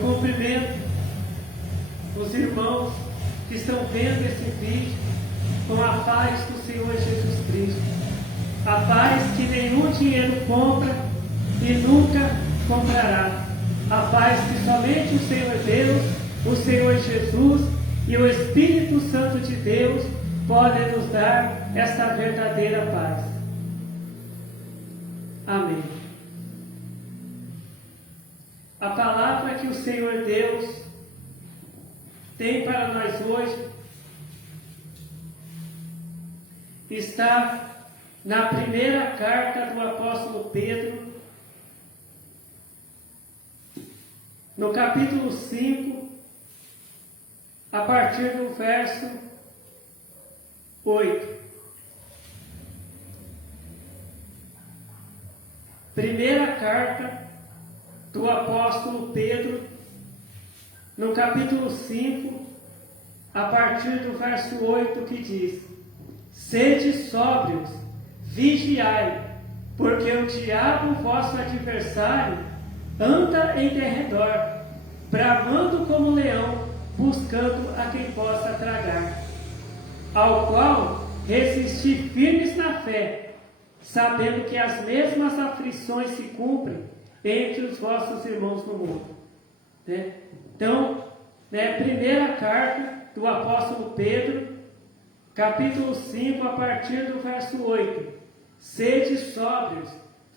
Eu cumprimento os irmãos que estão vendo esse vídeo com a paz do Senhor Jesus Cristo. A paz que nenhum dinheiro compra e nunca comprará. A paz que somente o Senhor Deus, o Senhor Jesus e o Espírito Santo de Deus podem nos dar essa verdadeira paz. Amém. A palavra que o Senhor Deus tem para nós hoje está na primeira carta do apóstolo Pedro, no capítulo 5, a partir do verso 8. Primeira carta do apóstolo Pedro, no capítulo 5, a partir do verso 8, que diz: Sede sóbrios, vigiai, porque o diabo, vosso adversário, anda em derredor, bramando como leão, buscando a quem possa tragar. Ao qual resisti firmes na fé, sabendo que as mesmas aflições se cumprem entre os vossos irmãos no mundo. Então, primeira carta do apóstolo Pedro, capítulo 5, a partir do verso 8. Sede sóbrios,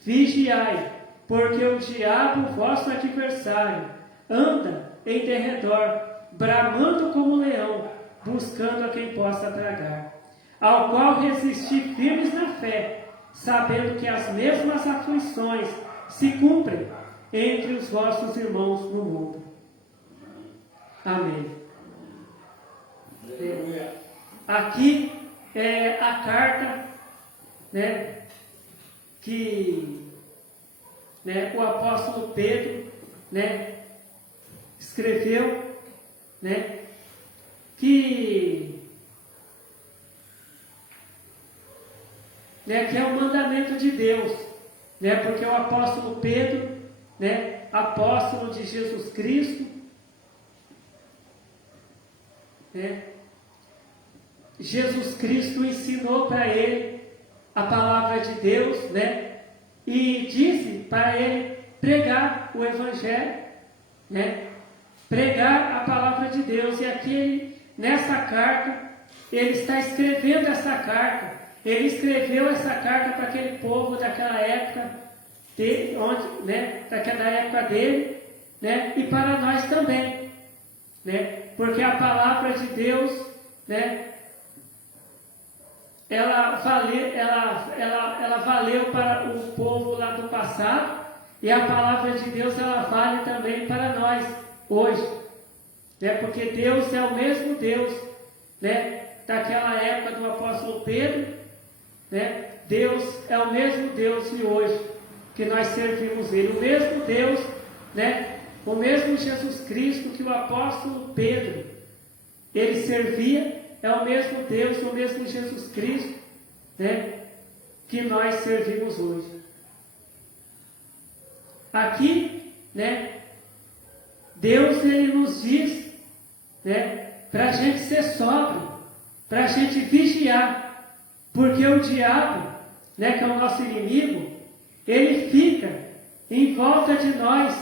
vigiai, porque o diabo, vosso adversário, anda em derredor, bramando como leão, buscando a quem possa tragar. Ao qual resisti firmes na fé, sabendo que as mesmas aflições se cumprem entre os vossos irmãos no mundo. Amém. Aqui é a carta, que o apóstolo Pedro escreveu, que é o mandamento de Deus, porque o apóstolo Pedro, apóstolo de Jesus Cristo, Jesus Cristo ensinou para ele a palavra de Deus, e disse para ele pregar o Evangelho, pregar a palavra de Deus. E aqui, nessa carta, ele está escrevendo essa carta. Ele escreveu essa carta para aquele povo daquela época, daquela época dele, e para nós também, porque a palavra de Deus, ela valeu para o povo lá do passado, e a palavra de Deus ela vale também para nós hoje, porque Deus é o mesmo Deus, daquela época do apóstolo Pedro, Deus é o mesmo Deus de hoje que nós servimos Ele, o mesmo Deus, o mesmo Jesus Cristo que o apóstolo Pedro ele servia. É o mesmo Deus, o mesmo Jesus Cristo, que nós servimos hoje. Aqui, Deus ele nos diz, para a gente ser sóbrio, para a gente vigiar, porque o diabo, que é o nosso inimigo, ele fica em volta de nós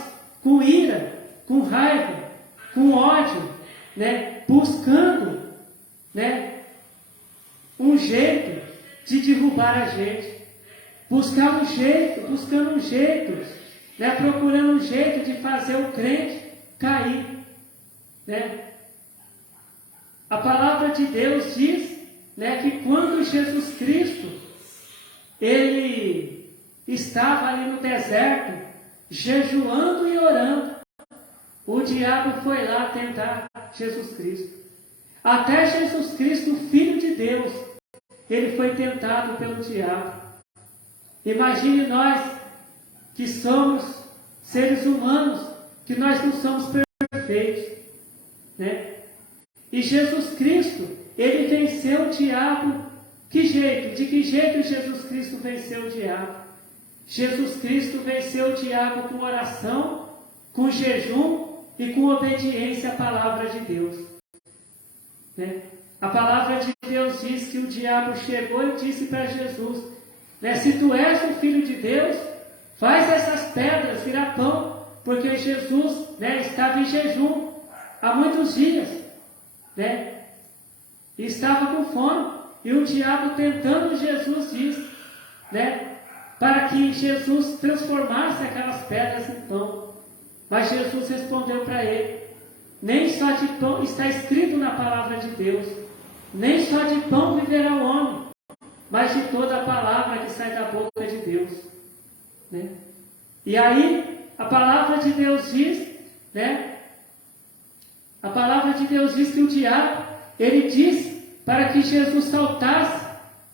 com ira, com raiva, com ódio, buscando um jeito de derrubar a gente, buscando um jeito, procurando um jeito de fazer o crente cair, A palavra de Deus diz, que quando Jesus Cristo ele estava ali no deserto, jejuando e orando, o diabo foi lá tentar Jesus Cristo. Até Jesus Cristo, o Filho de Deus, ele foi tentado pelo diabo. Imagine nós, que somos seres humanos, que nós não somos perfeitos, E Jesus Cristo, ele venceu o diabo. Que jeito? De que jeito Jesus Cristo venceu o diabo? Jesus Cristo venceu o diabo com oração, com jejum e com obediência à palavra de Deus. Né? A palavra de Deus diz que o diabo chegou e disse para Jesus, né, se tu és o Filho de Deus, faz essas pedras virar pão, porque Jesus, né, estava em jejum há muitos dias, né, e estava com fome, e o diabo tentando Jesus disse, né, para que Jesus transformasse aquelas pedras em pão. Mas Jesus respondeu para ele, nem só de pão, está escrito na palavra de Deus, nem só de pão viverá o homem, mas de toda a palavra que sai da boca de Deus. Né? E aí, a palavra de Deus diz, né? A palavra de Deus diz que o diabo, ele disse para que Jesus saltasse,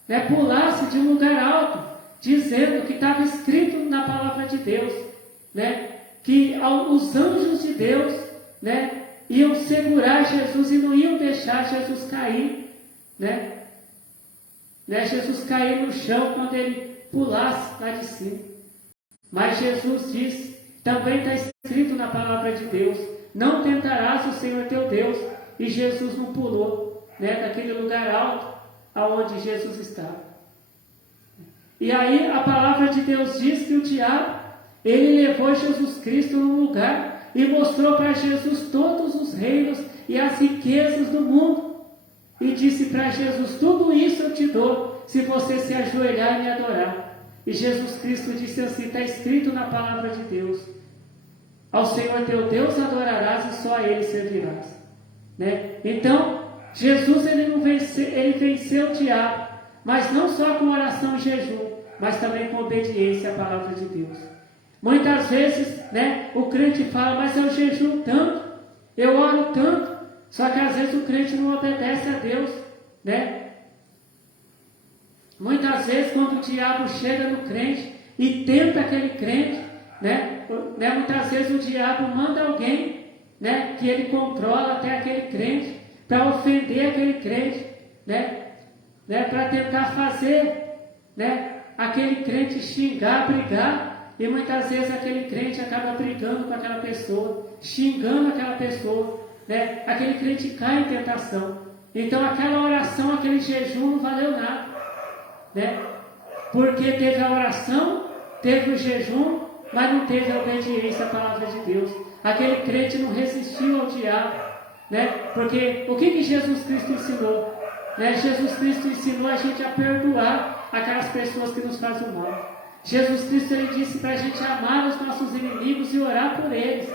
né, pulasse de um lugar alto, dizendo que estava escrito na palavra de Deus, né, que os anjos de Deus, né, iam segurar Jesus e não iam deixar Jesus cair, né, Jesus cair no chão quando ele pulasse lá de cima. Mas Jesus disse, também está escrito na palavra de Deus, não tentarás o Senhor teu Deus, e Jesus não pulou, né, daquele lugar alto aonde Jesus estava. E aí a palavra de Deus diz que o diabo, ele levou Jesus Cristo num lugar e mostrou para Jesus todos os reinos e as riquezas do mundo. E disse para Jesus, tudo isso eu te dou, se você se ajoelhar e me adorar. E Jesus Cristo disse assim, está escrito na palavra de Deus, ao Senhor teu Deus adorarás e só a Ele servirás. Né? Então, Jesus ele venceu o diabo, mas não só com oração e jejum, mas também com obediência à palavra de Deus. Muitas vezes, né, o crente fala, mas eu jejuo tanto, eu oro tanto, só que às vezes o crente não obedece a Deus, né? Muitas vezes quando o diabo chega no crente e tenta aquele crente, né, muitas vezes o diabo manda alguém, né, que ele controla até aquele crente, para ofender aquele crente, né, para tentar fazer, né, aquele crente xingar, brigar, e muitas vezes aquele crente acaba brigando com aquela pessoa, xingando aquela pessoa, né, aquele crente cai em tentação. Então aquela oração, aquele jejum não valeu nada, né, porque teve a oração, teve o jejum, mas não teve a obediência à palavra de Deus. Aquele crente não resistiu ao diabo, né, porque o que Jesus Cristo ensinou? Né? Jesus Cristo ensinou a gente a perdoar aquelas pessoas que nos fazem mal. Jesus Cristo ele disse para a gente amar os nossos inimigos e orar por eles,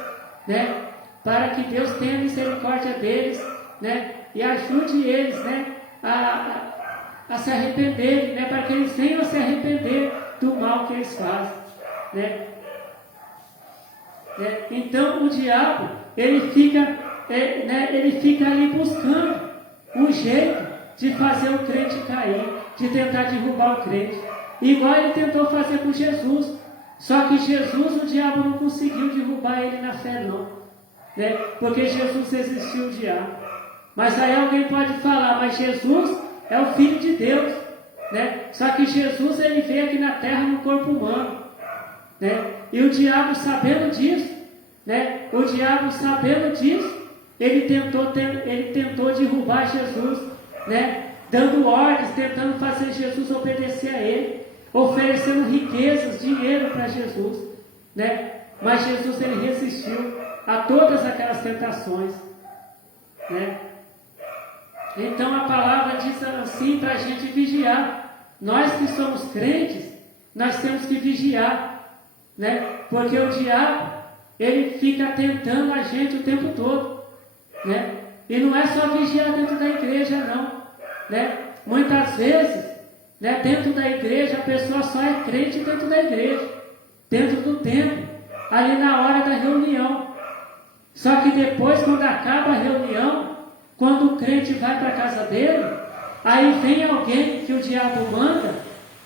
né? Para que Deus tenha misericórdia deles, né? E ajude eles, né? a se arrependerem, né? Para que eles venham a se arrepender do mal que eles fazem, né? Então o diabo ele fica ali buscando um jeito de fazer o crente cair, de tentar derrubar o crente, igual ele tentou fazer com Jesus. Só que Jesus, o diabo não conseguiu derrubar ele na fé não, né? Porque Jesus resistiu ao diabo. Mas aí alguém pode falar, mas Jesus é o Filho de Deus, né? Só que Jesus ele veio aqui na terra no corpo humano, né? E o diabo sabendo disso, né? O diabo sabendo disso, ele tentou derrubar Jesus, né? Dando ordens, tentando fazer Jesus obedecer a ele, oferecendo riquezas, dinheiro para Jesus, né? Mas Jesus ele resistiu a todas aquelas tentações, né? Então a palavra diz assim para a gente vigiar. Nós que somos crentes, nós temos que vigiar, né? Porque o diabo ele fica tentando a gente o tempo todo, né? E não é só vigiar dentro da igreja não, né? Muitas vezes, né, dentro da igreja a pessoa só é crente dentro da igreja, dentro do templo, ali na hora da reunião. Só que depois, quando acaba a reunião, quando o crente vai para a casa dele, aí vem alguém que o diabo manda,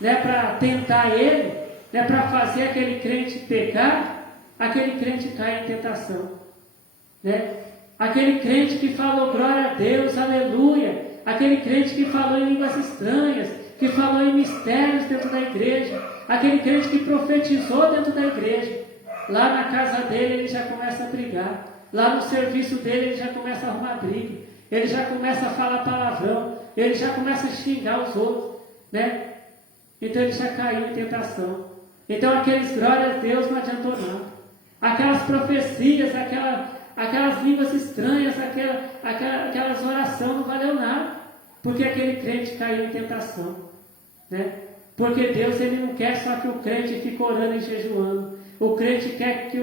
né, para tentar ele, né, para fazer aquele crente pecar, aquele crente cai em tentação, né? Aquele crente que falou glória a Deus, aleluia, aquele crente que falou em línguas estranhas, que falou em mistérios dentro da igreja, aquele crente que profetizou dentro da igreja, lá na casa dele ele já começa a brigar, Lá no serviço dele, ele já começa a arrumar briga. Ele já começa a falar palavrão. Ele já começa a xingar os outros, né? Então ele já caiu em tentação. Então aqueles glória a Deus não adiantou nada. Aquelas profecias, aquelas línguas estranhas, aquelas orações não valeu nada. Porque aquele crente caiu em tentação, né? Porque Deus, ele não quer só que o crente fique orando e jejuando. O crente quer que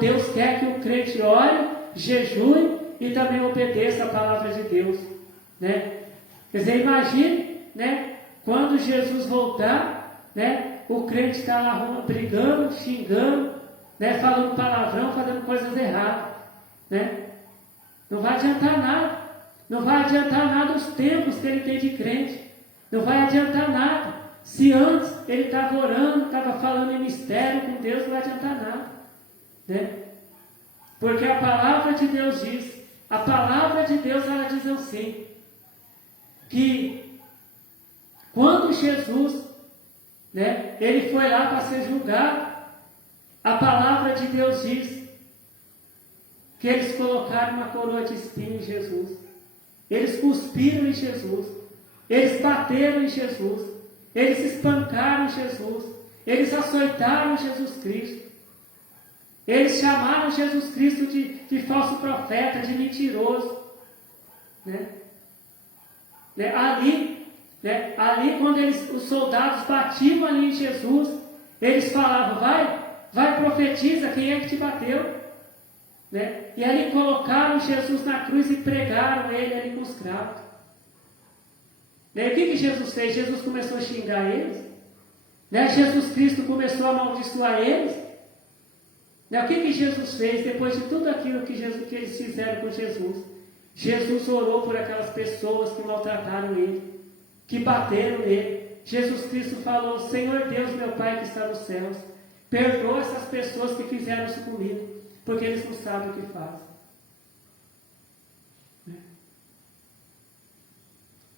Deus quer que o crente ore, jejue e também obedeça a palavra de Deus, né? Quer dizer, imagine, né? Quando Jesus voltar, né? O crente está lá brigando, xingando, né? Falando palavrão, fazendo coisas erradas, né? Não vai adiantar nada. Não vai adiantar nada os tempos que ele tem de crente. Não vai adiantar nada. Se antes ele estava orando, estava falando em mistério com Deus, não vai adiantar nada, né? Porque a palavra de Deus diz, a palavra de Deus, ela diz assim, que quando Jesus, né, ele foi lá para ser julgado, a palavra de Deus diz que eles colocaram uma coroa de espinho em Jesus, eles cuspiram em Jesus, eles bateram em Jesus, eles espancaram Jesus, eles açoitaram Jesus Cristo, eles chamaram Jesus Cristo de falso profeta, de mentiroso, né? Ali quando os soldados batiam ali em Jesus, eles falavam, vai profetiza, quem é que te bateu? Né? E ali colocaram Jesus na cruz e pregaram ele ali com os cravos. Né? O que Jesus fez? Jesus começou a xingar eles. Né? Jesus Cristo começou a amaldiçoar eles. Né? O que Jesus fez depois de tudo aquilo que eles fizeram com Jesus? Jesus orou por aquelas pessoas que maltrataram ele, que bateram nele. Jesus Cristo falou, Senhor Deus, meu Pai que está nos céus, perdoa essas pessoas que fizeram isso comigo, porque eles não sabem o que fazem.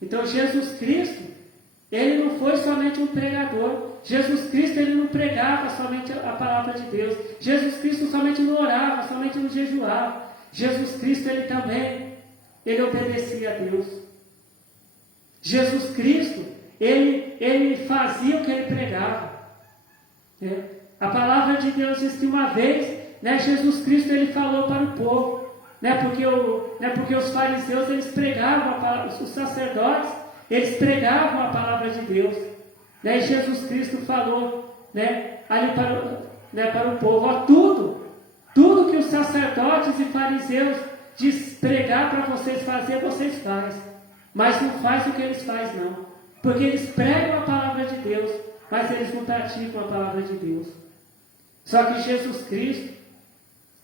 Então Jesus Cristo, ele não foi somente um pregador. Jesus Cristo, ele não pregava somente a palavra de Deus. Jesus Cristo somente não orava, somente não jejuava. Jesus Cristo, ele obedecia a Deus. Jesus Cristo, ele fazia o que ele pregava. Né? A palavra de Deus diz que uma vez, né, Jesus Cristo, ele falou para o povo, porque os fariseus, eles pregavam, os sacerdotes, eles pregavam a palavra de Deus, né, e Jesus Cristo falou, né, ali para o povo, ó, tudo que os sacerdotes e fariseus diz pregar para vocês fazer, vocês fazem, mas não faz o que eles fazem não, porque eles pregam a palavra de Deus, mas eles não praticam a palavra de Deus. Só que Jesus Cristo,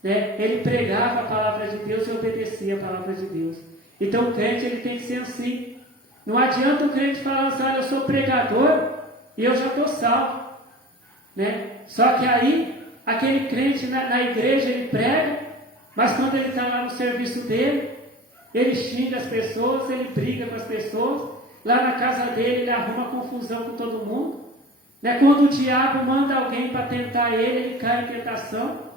né, ele pregava a palavra de Deus e obedecia a palavra de Deus. Então o crente, ele tem que ser assim. Não adianta o crente falar assim, olha, eu sou pregador e eu já estou salvo, né? Só que aí, aquele crente na igreja, ele prega, mas quando ele está lá no serviço dele, ele xinga as pessoas, ele briga com as pessoas, lá na casa dele, ele arruma confusão com todo mundo, né? Quando o diabo manda alguém para tentar ele cai em tentação.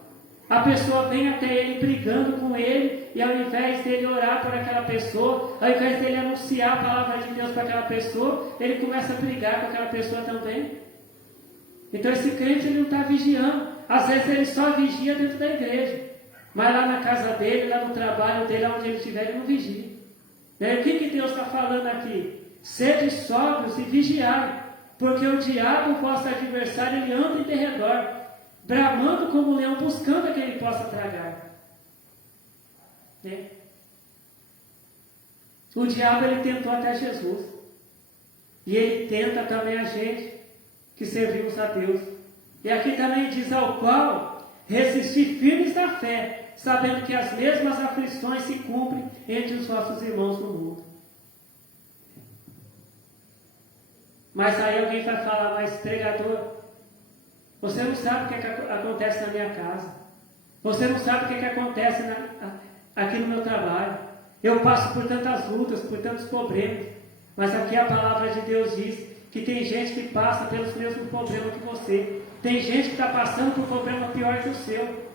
A pessoa vem até ele brigando com ele, e ao invés dele orar por aquela pessoa, ao invés dele anunciar a palavra de Deus para aquela pessoa, ele começa a brigar com aquela pessoa também. Então esse crente, ele não está vigiando. Às vezes ele só vigia dentro da igreja, mas lá na casa dele, lá no trabalho dele, onde ele estiver, ele não vigia. O que Deus está falando aqui? Sede sóbrios e vigiai, porque o diabo, vosso adversário, ele anda em derredor, bramando como um leão, buscando a quem ele possa tragar. Né? O diabo, ele tentou até Jesus. E ele tenta também a gente que servimos a Deus. E aqui também diz, ao qual resistir firmes na fé, sabendo que as mesmas aflições se cumprem entre os vossos irmãos no mundo. Mas aí alguém vai falar, mas pregador, você não sabe o que acontece na minha casa. Você não sabe o que acontece aqui no meu trabalho. Eu passo por tantas lutas, por tantos problemas. Mas aqui a palavra de Deus diz que tem gente que passa pelos mesmos problemas que você. Tem gente que está passando por um problema pior que o seu.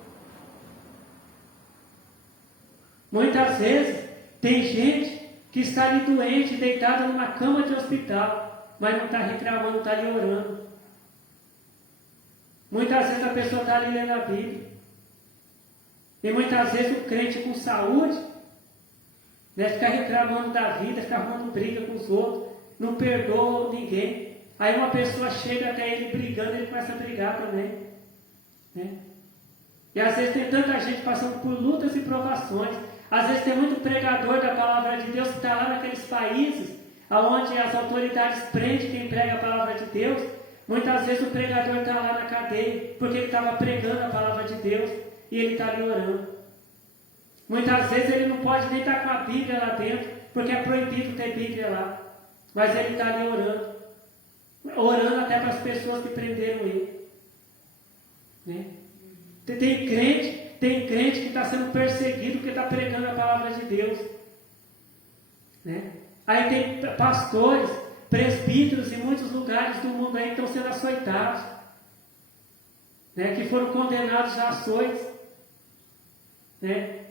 Muitas vezes tem gente que está ali doente, deitada numa cama de hospital, mas não está reclamando, não está ali orando. Muitas vezes a pessoa está ali lendo a Bíblia. E muitas vezes o crente com saúde, né, fica reclamando da vida, fica arrumando briga com os outros, não perdoa ninguém. Aí uma pessoa chega até ele brigando, ele começa a brigar também. Né? E às vezes tem tanta gente passando por lutas e provações. Às vezes tem muito pregador da palavra de Deus que está lá naqueles países onde as autoridades prendem quem prega a palavra de Deus. Muitas vezes o pregador está lá na cadeia porque ele estava pregando a palavra de Deus e ele está ali orando. Muitas vezes ele não pode nem estar com a Bíblia lá dentro porque é proibido ter Bíblia lá. Mas ele está ali orando. Orando até para as pessoas que prenderam ele. Né? Tem crente que está sendo perseguido porque está pregando a palavra de Deus. Né? Aí tem pastores, presbíteros em muitos lugares do mundo aí que estão sendo açoitados. Né? Que foram condenados a açoites. Né?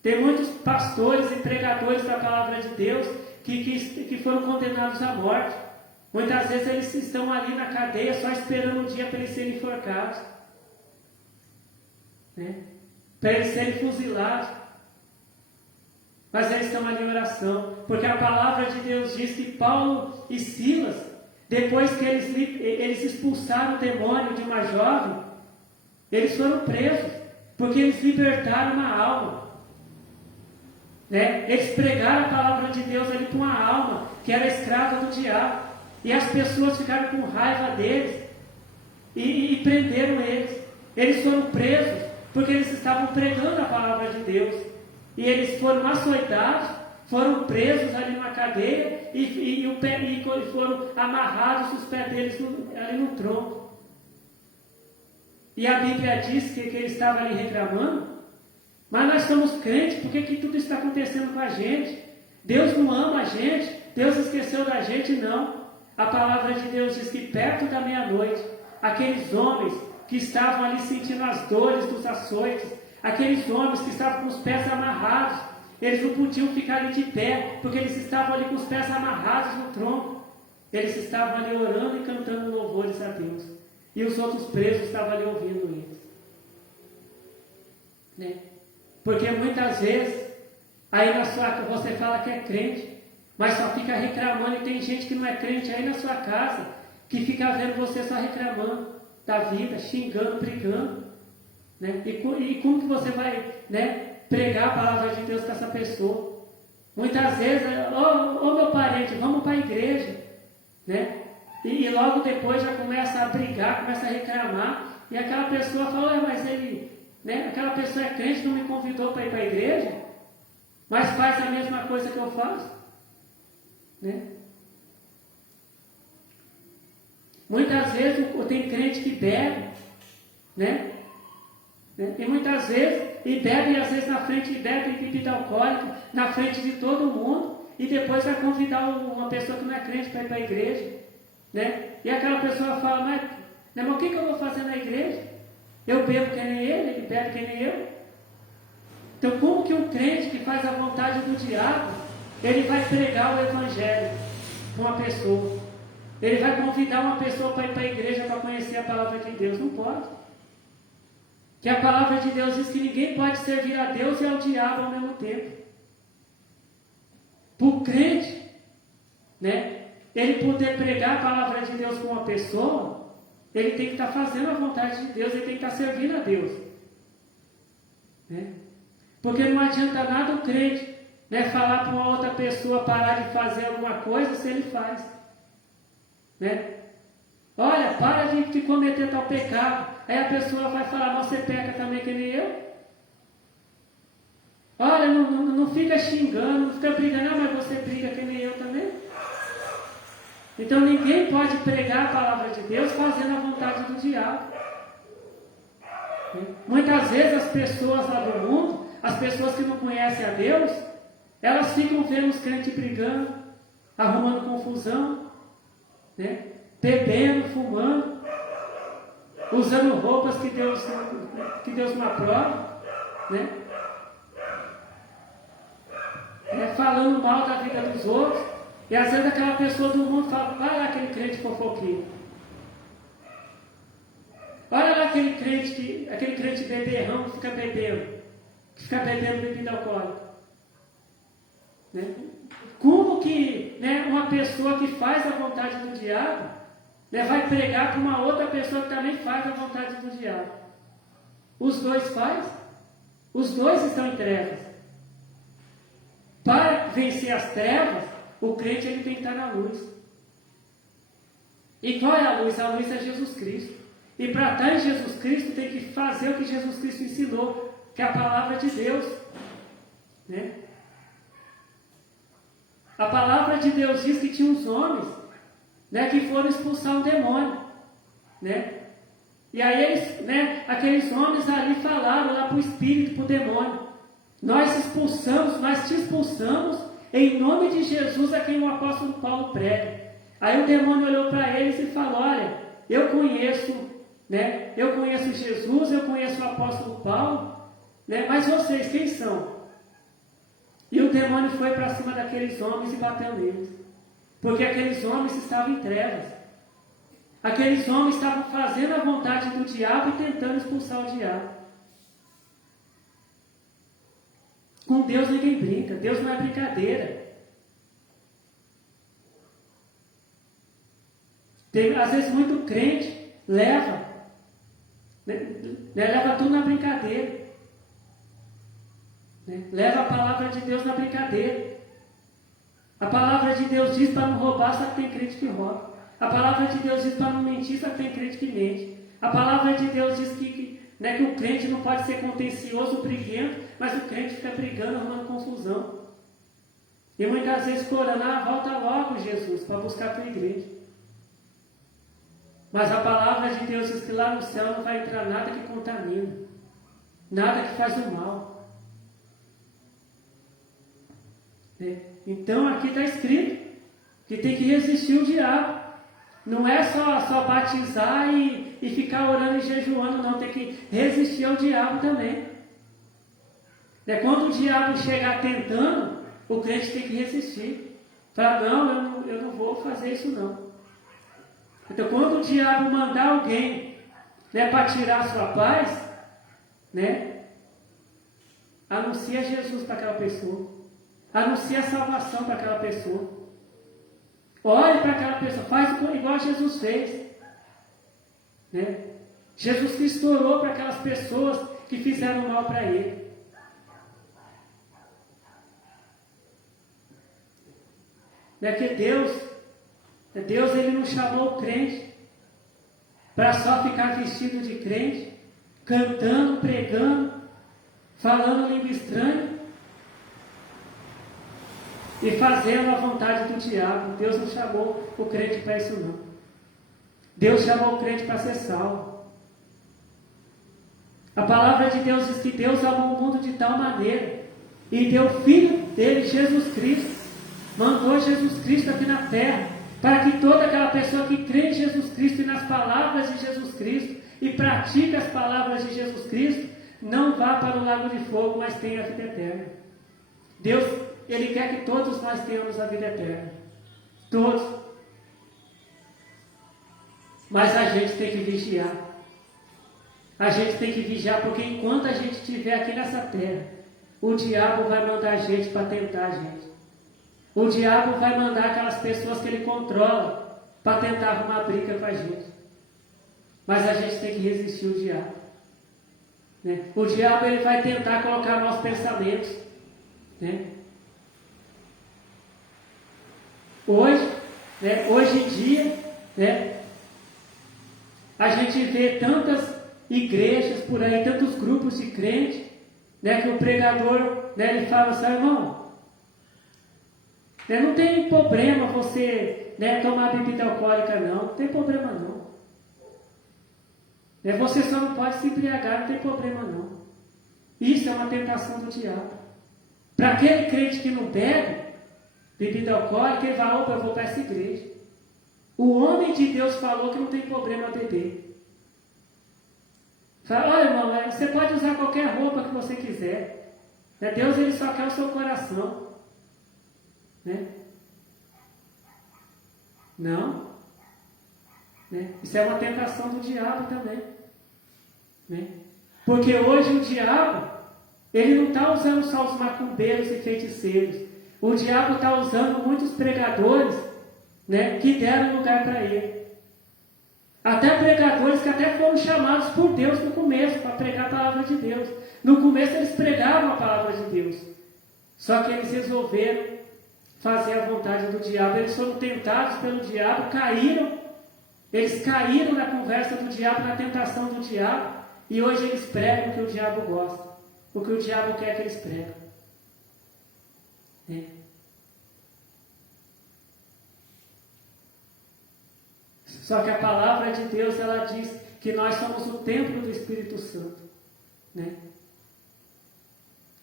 Tem muitos pastores e pregadores da palavra de Deus que foram condenados à morte. Muitas vezes eles estão ali na cadeia só esperando um dia para eles serem enforcados. Né? Para eles serem fuzilados. Mas eles estão ali em oração. Porque a palavra de Deus diz que Paulo e Silas, depois que eles expulsaram o demônio de uma jovem, eles foram presos. Porque eles libertaram uma alma. Né? Eles pregaram a palavra de Deus ali para uma alma que era escrava do diabo. E as pessoas ficaram com raiva deles e prenderam eles. Eles foram presos porque eles estavam pregando a palavra de Deus. E eles foram açoitados, foram presos ali na cadeia e foram amarrados os pés deles ali no tronco. E a Bíblia diz que eles estavam ali reclamando. Mas nós somos crentes, por que tudo está acontecendo com a gente? Deus não ama a gente, Deus esqueceu da gente, não. A palavra de Deus diz que perto da meia-noite, aqueles homens que estavam ali sentindo as dores dos açoites, aqueles homens que estavam com os pés amarrados, eles não podiam ficar ali de pé, porque eles estavam ali com os pés amarrados no tronco. Eles estavam ali orando e cantando louvores a Deus. E os outros presos estavam ali ouvindo eles. Né? Porque muitas vezes, aí você fala que é crente, mas só fica reclamando, e tem gente que não é crente aí na sua casa, que fica vendo você só reclamando da vida, xingando, brigando. Né? E como que você vai, né, pregar a palavra de Deus com essa pessoa? Muitas vezes, ô meu parente, vamos para a igreja. Né? E logo depois já começa a brigar, começa a reclamar, e aquela pessoa fala, mas ele... Né? Aquela pessoa é crente, não me convidou para ir para a igreja, mas faz a mesma coisa que eu faço. Né? Muitas vezes tem crente que bebe, né? E muitas vezes, bebe às vezes na frente, bebe bebida alcoólica, na frente de todo mundo, e depois vai convidar uma pessoa que não é crente para ir para a igreja. Né? E aquela pessoa fala, mas o que eu vou fazer na igreja? Eu bebo que nem ele bebe que nem eu. Então, como que um crente que faz a vontade do diabo, ele vai pregar o evangelho para uma pessoa? Ele vai convidar uma pessoa para ir para a igreja para conhecer a palavra de Deus? Não pode. Que a palavra de Deus diz que ninguém pode servir a Deus e ao diabo ao mesmo tempo. Para o crente, né, ele poder pregar a palavra de Deus com uma pessoa, ele tem que estar fazendo a vontade de Deus, ele tem que estar servindo a Deus. Né? Porque não adianta nada o crente, né, falar para uma outra pessoa parar de fazer alguma coisa se ele faz. Né? Olha, para de cometer tal pecado. Aí a pessoa vai falar, você peca também que nem eu? Olha, não fica xingando, não fica brigando, mas você briga que nem eu também. Então ninguém pode pregar a palavra de Deus fazendo a vontade do diabo. Muitas vezes as pessoas lá do mundo, as pessoas que não conhecem a Deus, elas ficam vendo os crentes brigando, arrumando confusão, né? Bebendo, fumando, usando roupas que Deus não aprova, né? falando mal da vida dos outros, e às vezes aquela pessoa do mundo fala, vai lá aquele crente fofoqueiro. Olha lá aquele crente beberrão que fica bebendo bebida alcoólica. Né? Como que uma pessoa que faz a vontade do diabo vai pregar para uma outra pessoa que também faz a vontade do diabo? Os dois fazem. Os dois estão em trevas. Para vencer as trevas, o crente ele tem que estar na luz. E qual é a luz? A luz é Jesus Cristo. E para estar em Jesus Cristo, tem que fazer o que Jesus Cristo ensinou, que é a palavra de Deus. Né? A palavra de Deus diz que tinha uns homens que foram expulsar um demônio. Né? E aí eles, aqueles homens ali falaram lá para o espírito, para o demônio: nós te expulsamos em nome de Jesus, a quem o apóstolo Paulo prega. Aí o demônio olhou para eles e falou: olha, eu conheço Jesus, eu conheço o apóstolo Paulo, mas vocês quem são? E o demônio foi para cima daqueles homens e bateu neles, porque aqueles homens estavam em trevas. Aqueles homens estavam fazendo a vontade do diabo e tentando expulsar o diabo. Com Deus ninguém brinca. Deus não é brincadeira. Às vezes muito crente leva tudo na brincadeira. Leva a palavra de Deus na brincadeira. A palavra de Deus diz para não roubar, só que tem crente que rouba. A palavra de Deus diz para não mentir, só que tem crente que mente. A palavra de Deus diz que o crente não pode ser contencioso, briguento, mas o crente fica brigando, arrumando confusão. E muitas vezes orando: volta logo, Jesus, para buscar a tua igreja. Mas a palavra de Deus diz que lá no céu não vai entrar nada que contamina, nada que faz o mal. Então aqui está escrito que tem que resistir o diabo. Não é só batizar e ficar orando e jejuando, não. Tem que resistir ao diabo também. Quando o diabo chegar tentando, o crente tem que resistir. Falar: não, eu não vou fazer isso não. Então quando o diabo mandar alguém para tirar a sua paz, anuncia Jesus para aquela pessoa. Anuncia a salvação para aquela pessoa. Olhe para aquela pessoa, faz igual Jesus fez. Jesus Cristo orou para aquelas pessoas que fizeram mal para Ele. Que Deus Ele não chamou o crente para só ficar vestido de crente, cantando, pregando, falando língua estranha e fazendo a vontade do diabo. Deus não chamou o crente para isso não. Deus chamou o crente para ser salvo. A palavra de Deus diz que Deus amou o mundo de tal maneira e deu o Filho dele, Jesus Cristo, mandou Jesus Cristo aqui na terra, para que toda aquela pessoa que crê em Jesus Cristo e nas palavras de Jesus Cristo e pratica as palavras de Jesus Cristo, não vá para o lago de fogo, mas tenha a vida eterna. Deus, Ele quer que todos nós tenhamos a vida eterna. Todos. Mas a gente tem que vigiar. A gente tem que vigiar, porque enquanto a gente estiver aqui nessa terra, o diabo vai mandar gente para tentar a gente. O diabo vai mandar aquelas pessoas que ele controla para tentar arrumar briga com a gente. Mas a gente tem que resistir ao diabo. O diabo ele vai tentar colocar nossos pensamentos. Hoje em dia, a gente vê tantas igrejas por aí, tantos grupos de crentes, que o pregador, ele fala assim: irmão, não tem problema você tomar bebida alcoólica não tem problema não. Você só não pode se embriagar, não tem problema não. Isso é uma tentação do diabo. Para aquele crente que não bebe bebida alcoólica, ele vai: opa, eu vou para essa igreja. O homem de Deus falou que não tem problema beber. Fala: olha, irmão, você pode usar qualquer roupa que você quiser. Deus ele só quer o seu coração. Né? Não. Né? Isso é uma tentação do diabo também. Né? Porque hoje o diabo, ele não está usando só os macumbeiros e feiticeiros. O diabo está usando muitos pregadores, né, que deram lugar para ele. Até pregadores que até foram chamados por Deus no começo para pregar a palavra de Deus. No começo eles pregavam a palavra de Deus. Só que eles resolveram fazer a vontade do diabo. Eles foram tentados pelo diabo, caíram. Eles caíram na conversa do diabo, na tentação do diabo. E hoje eles pregam o que o diabo gosta. O que o diabo quer que eles pregam. É. Só que a palavra de Deus, ela diz que nós somos o templo do Espírito Santo. Né?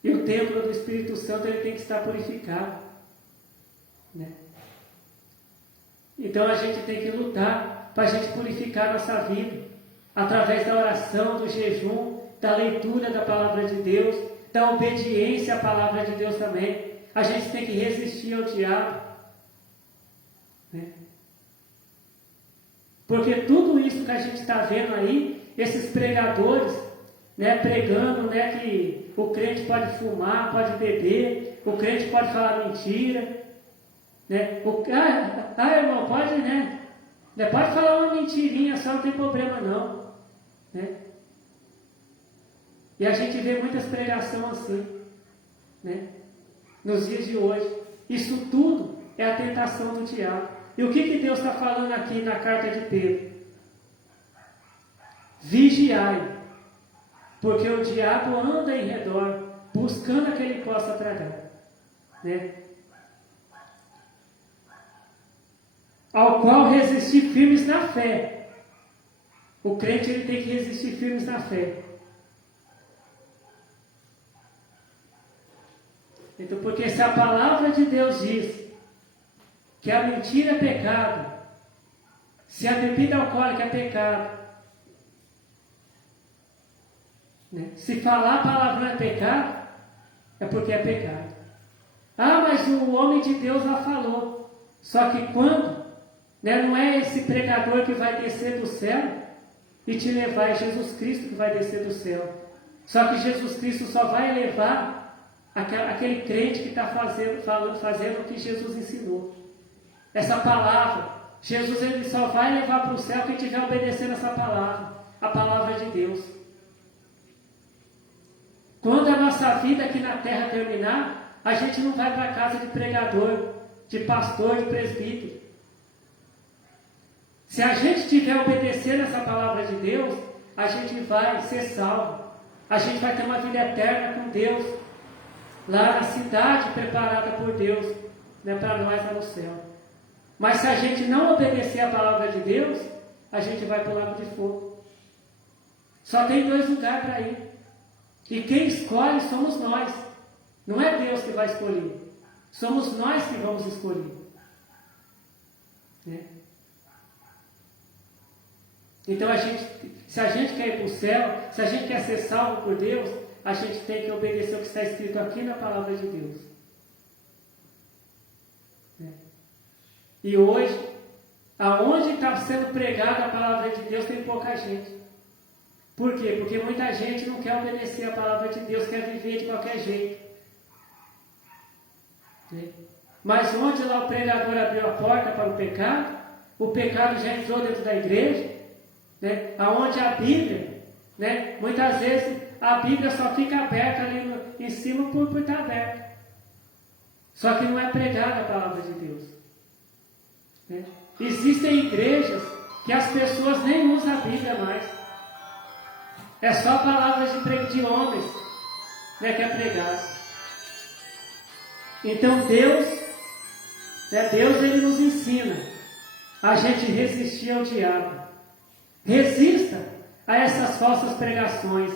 E o templo do Espírito Santo, ele tem que estar purificado. Né? Então a gente tem que lutar para a gente purificar a nossa vida. Através da oração, do jejum, da leitura da palavra de Deus, da obediência à palavra de Deus também. A gente tem que resistir ao diabo. Né? Porque tudo isso que a gente está vendo aí, esses pregadores, né, pregando, né, que o crente pode fumar, pode beber, o crente pode falar mentira. Né? Irmão, pode, né? Pode falar uma mentirinha, só não tem problema não. Né? E a gente vê muitas pregações assim, né? Nos dias de hoje. Isso tudo é a tentação do diabo. E o que Deus está falando aqui na carta de Pedro? Vigiai, porque o diabo anda em redor, buscando a que ele possa tragar. Né? Ao qual resistir firmes na fé. O crente, ele tem que resistir firmes na fé. Então, porque se a palavra de Deus diz que a mentira é pecado, se a bebida alcoólica é pecado, né? Se falar palavrão é pecado, é porque é pecado. Ah, mas o homem de Deus lá falou. Só que quando, né, não é esse pregador que vai descer do céu e te levar, é Jesus Cristo que vai descer do céu. Só que Jesus Cristo só vai levar aquele crente que está fazendo o que Jesus ensinou. Essa palavra, Jesus, ele só vai levar para o céu quem estiver obedecendo essa palavra, a palavra de Deus. Quando a nossa vida aqui na terra terminar, a gente não vai para a casa de pregador, de pastor, de presbítero. Se a gente estiver obedecendo essa palavra de Deus, a gente vai ser salvo. A gente vai ter uma vida eterna com Deus, lá na cidade preparada por Deus, né, para nós lá no céu. Mas se a gente não obedecer a palavra de Deus, a gente vai para o lago de fogo. Só tem 2 lugares para ir. E quem escolhe somos nós. Não é Deus que vai escolher. Somos nós que vamos escolher. Né? Então, se a gente quer ir para o céu, se a gente quer ser salvo por Deus, a gente tem que obedecer o que está escrito aqui na palavra de Deus. Né? E hoje, aonde está sendo pregada a palavra de Deus, tem pouca gente. Por quê? Porque muita gente não quer obedecer a palavra de Deus, quer viver de qualquer jeito. Né? Mas onde lá o pregador abriu a porta para o pecado já entrou dentro da igreja, né? Aonde a Bíblia, né? Muitas vezes a Bíblia só fica aberta ali em cima por estar aberta. Só que não é pregada a palavra de Deus. Né? Existem igrejas que as pessoas nem usam a Bíblia mais. É só palavras de homens, né, que é pregado. Então Deus, né, Deus ele nos ensina a gente resistir ao diabo. Resista a essas falsas pregações.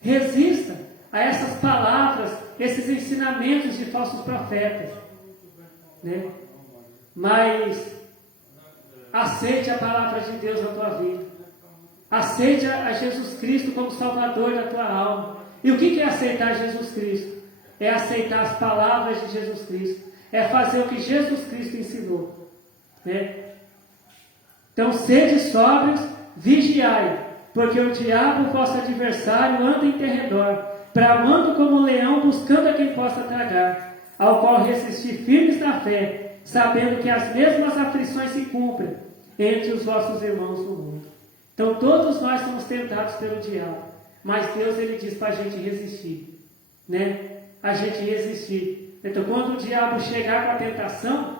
Resista a essas palavras, esses ensinamentos de falsos profetas. Né? Mas aceite a palavra de Deus na tua vida. Aceite a Jesus Cristo como Salvador da tua alma. E o que é aceitar Jesus Cristo? É aceitar as palavras de Jesus Cristo. é fazer o que Jesus Cristo ensinou. Né? Então, sede sóbrios, vigiai, porque o diabo, vosso adversário, anda em derredor, bramando como um leão, buscando a quem possa tragar, ao qual resistir firmes na fé, sabendo que as mesmas aflições se cumprem entre os vossos irmãos no mundo. Então, todos nós somos tentados pelo diabo, mas Deus, ele diz para a gente resistir, né? A gente resistir. Então, quando o diabo chegar com a tentação,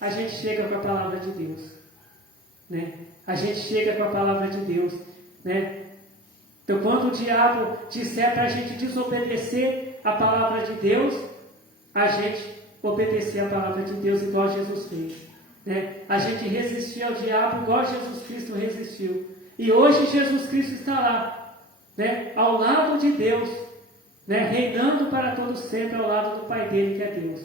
a gente chega com a palavra de Deus, né? A gente chega com a palavra de Deus, né? Então, quando o diabo disser para a gente desobedecer a palavra de Deus, a gente obedecer a palavra de Deus igual Jesus fez, né? A gente resistir ao diabo igual Jesus Cristo resistiu. E hoje Jesus Cristo está lá, né? Ao lado de Deus, né? Reinando para todos sempre ao lado do Pai dele, que é Deus.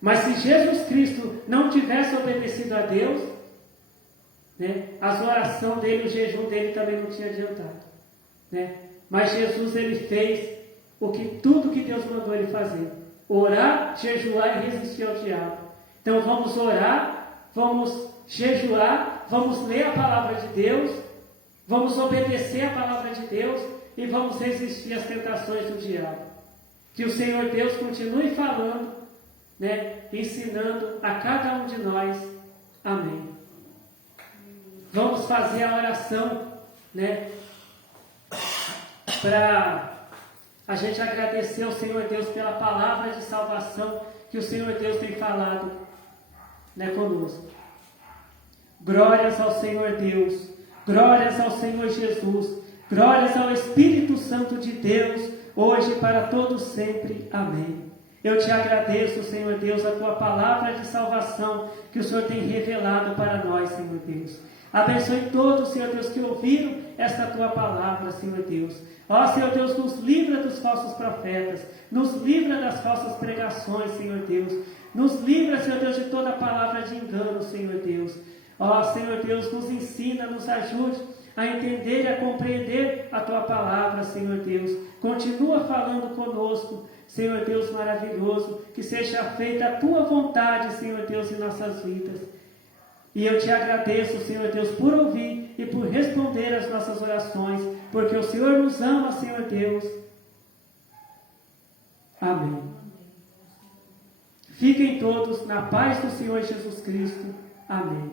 Mas se Jesus Cristo não tivesse obedecido a Deus, né? As orações dele, o jejum dele também não tinha adiantado, né? Mas Jesus, ele fez tudo que Deus mandou ele fazer: orar, jejuar e resistir ao diabo. Então vamos orar, vamos jejuar, vamos ler a palavra de Deus, vamos obedecer a palavra de Deus e vamos resistir às tentações do diabo. Que o Senhor Deus continue falando, né? Ensinando a cada um de nós. Amém. Vamos fazer a oração, né? Para a gente agradecer ao Senhor Deus pela palavra de salvação que o Senhor Deus tem falado, né, conosco. Glórias ao Senhor Deus, glórias ao Senhor Jesus, glórias ao Espírito Santo de Deus, hoje e para todos sempre. Amém. Eu te agradeço, Senhor Deus, a tua palavra de salvação que o Senhor tem revelado para nós, Senhor Deus. Abençoe todos, Senhor Deus, que ouviram esta tua palavra, Senhor Deus. Ó, Senhor Deus, nos livra dos falsos profetas, nos livra das falsas pregações, Senhor Deus. Nos livra, Senhor Deus, de toda palavra de engano, Senhor Deus. Ó, Senhor Deus, nos ensina, nos ajude a entender e a compreender a tua palavra, Senhor Deus. Continua falando conosco, Senhor Deus maravilhoso, que seja feita a tua vontade, Senhor Deus, em nossas vidas. E eu te agradeço, Senhor Deus, por ouvir e por responder às nossas orações, porque o Senhor nos ama, Senhor Deus. Amém. Fiquem todos na paz do Senhor Jesus Cristo. Amém.